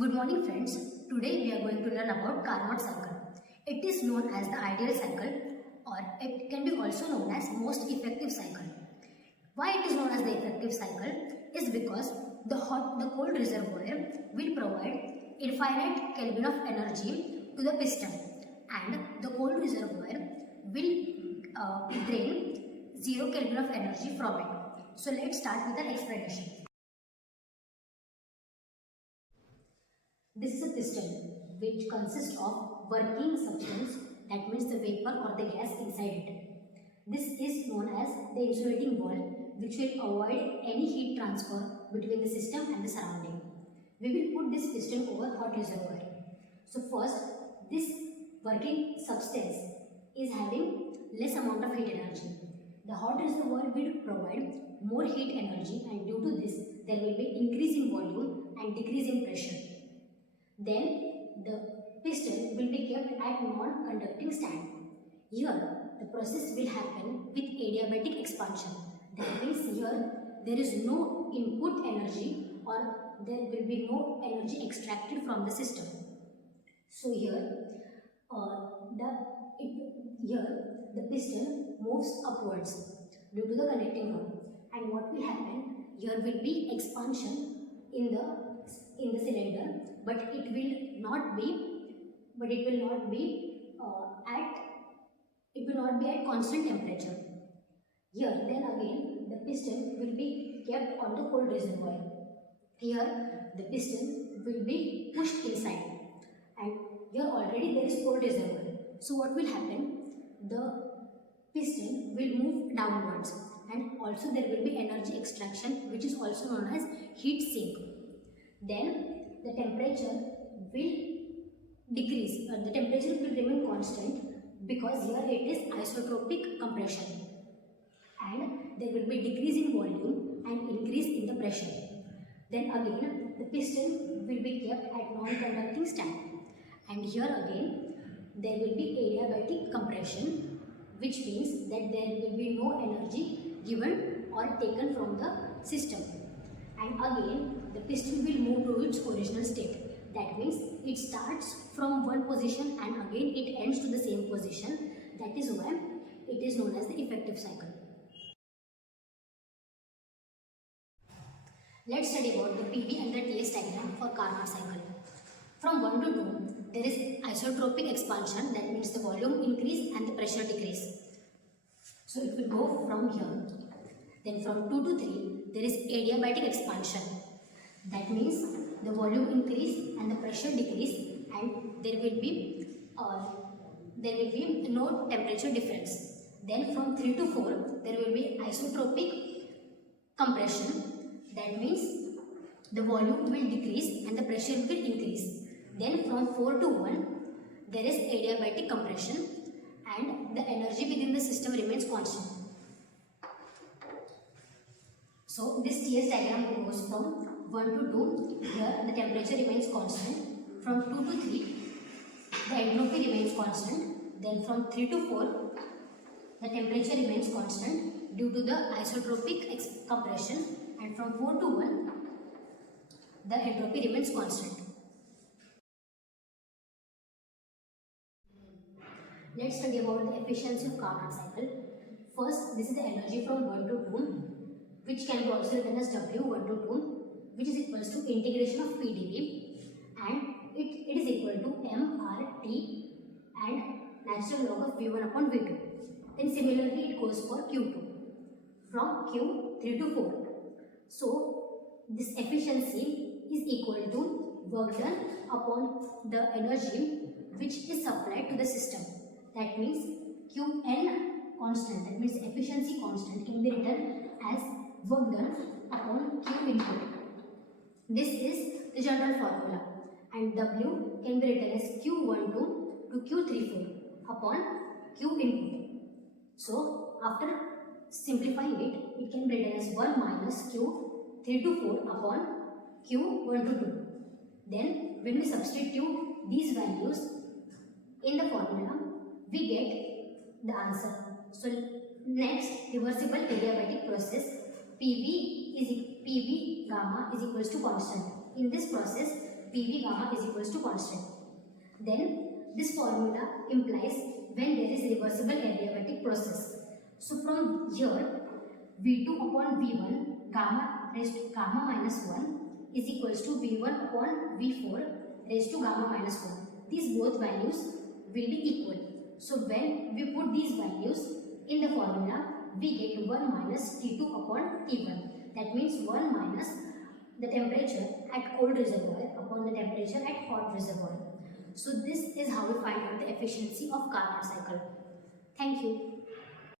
Good morning friends. Today we are going to learn about Carnot cycle. It is known as the ideal cycle or it can be also known as most effective cycle. Why it is known as the effective cycle is because the cold reservoir will provide infinite Kelvin of energy to the piston and the cold reservoir will drain 0 Kelvin of energy from it. So let's start with an explanation. This is a piston which consists of working substance, that means the vapor or the gas inside it. This is known as the insulating wall, which will avoid any heat transfer between the system and the surrounding. We will put this piston over hot reservoir. So first, this working substance is having less amount of heat energy. The hot reservoir will provide more heat energy, and due to this there will be increase in volume and decrease in pressure. Then the piston will be kept at non-conducting stand. Here the process will happen with adiabatic expansion. That means here there is no input energy or there will be no energy extracted from the system. So here the piston moves upwards due to the connecting rod, and what will happen, here will be expansion in the cylinder, but it will not be at constant temperature. Here then again the piston will be kept on the cold reservoir. Here the piston will be pushed inside, and here already there is cold reservoir. So what will happen? The piston will move downwards, and also there will be energy extraction, which is also known as heat sink. Then the temperature will decrease, the temperature will remain constant because here it is isotropic compression, and there will be decrease in volume and increase in the pressure. Then again the piston will be kept at non-conducting stand, and here again there will be adiabatic compression, which means that there will be no energy given or taken from the system, and again the piston will move to its original state. That means it starts from one position and again it ends to the same position. That is why it is known as the effective cycle. Let's study about the PV and the TS diagram for Carnot cycle. From 1 to 2, there is isotropic expansion, that means the volume increase and the pressure decrease. So it will go from here. Then from 2 to 3, there is adiabatic expansion. That means the volume increase and the pressure decrease, and there will be no temperature difference. Then from 3 to 4, there will be isotropic compression. That means the volume will decrease and the pressure will increase. Then from 4 to 1, there is adiabatic compression and the energy within the system remains constant. So this TS diagram goes from 1 to 2, here the temperature remains constant. From 2 to 3, the entropy remains constant. Then from 3 to 4, the temperature remains constant due to the isotropic compression, and from 4 to 1, the entropy remains constant. Let's study about the efficiency of Carnot cycle. First, this is the energy from 1 to 2, which can be also written as W1 to 2, which is equals to integration of PdV, and it is equal to mRT and natural log of V1 upon V2. Then similarly it goes for Q2 from Q3 to 4. So this efficiency is equal to work done upon the energy which is supplied to the system. That means Qn constant, that means efficiency constant, can be written as work done upon Q input. This is the general formula, and W can be written as Q12 to Q34 upon Q input. So after simplifying it, it can be written as 1 minus Q3 to 4 upon Q1 to 2. Then when we substitute these values in the formula, we get the answer. So next, reversible adiabatic process, PV gamma is equals to constant. In this process, PV gamma is equals to constant. Then this formula implies when there is reversible adiabatic process. So from here, V2 upon V1 gamma raised to gamma minus 1 is equals to V1 upon V4 raised to gamma minus 1. These both values will be equal. So when we put these values in the formula, we get 1 minus T2 upon T1. That means 1 minus the temperature at cold reservoir upon the temperature at hot reservoir. So this is how we find out the efficiency of Carnot cycle. Thank you.